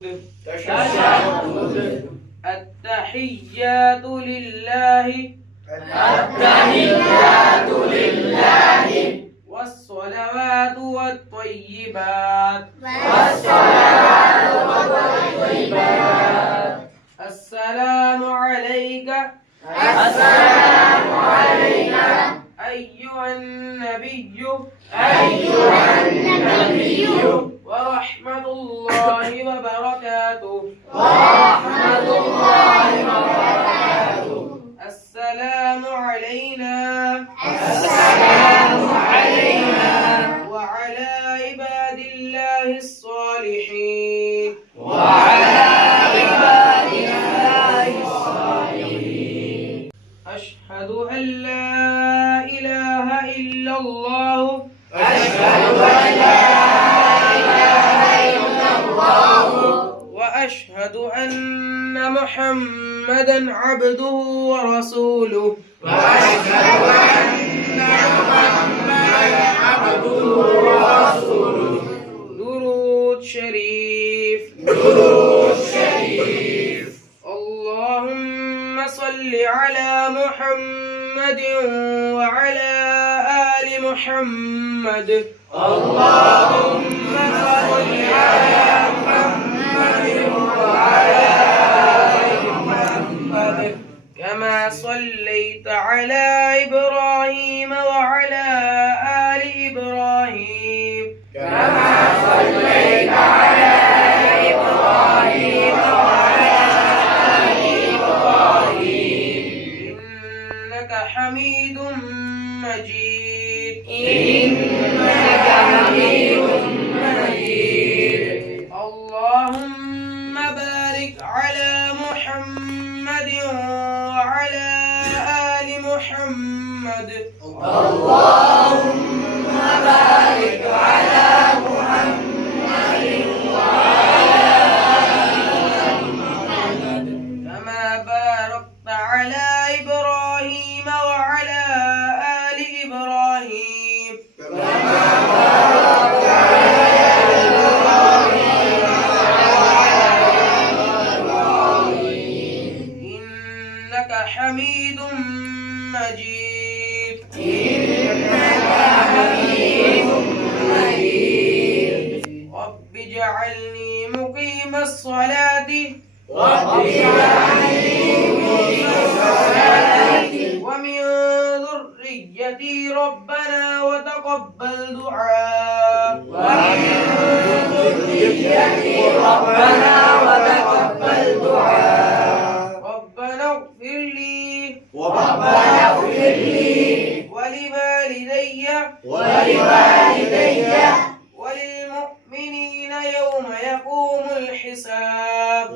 تشهد التحيات لله والصلوات والطيبات السلام عليك أيها النبي ورحمة الله وبركاته. السلام علينا وعلى عباد الله الصالحين. أشهد أن لا إله إلا الله وأشهد أن محمدا عبده ورسوله. درود شريف. اللهم صل على محمد وعلى آل محمد. اللهم صل على محمد وعلى آل محمد كما صليت على إبراهيم وعلى آل إبراهيم إنك حميد مجيد. اللهم بارك على محمد وعلى آل محمد. كما باركت على إبراهيم وعلى آل إبراهيم إنك حميد مجيد. رب اجعلني مقيم الصلاة ومن ذريتي ربنا وتقبل دعاء. ربنا اغفر لي ولوالدي وللمؤمنين يوم يقوم الحساب.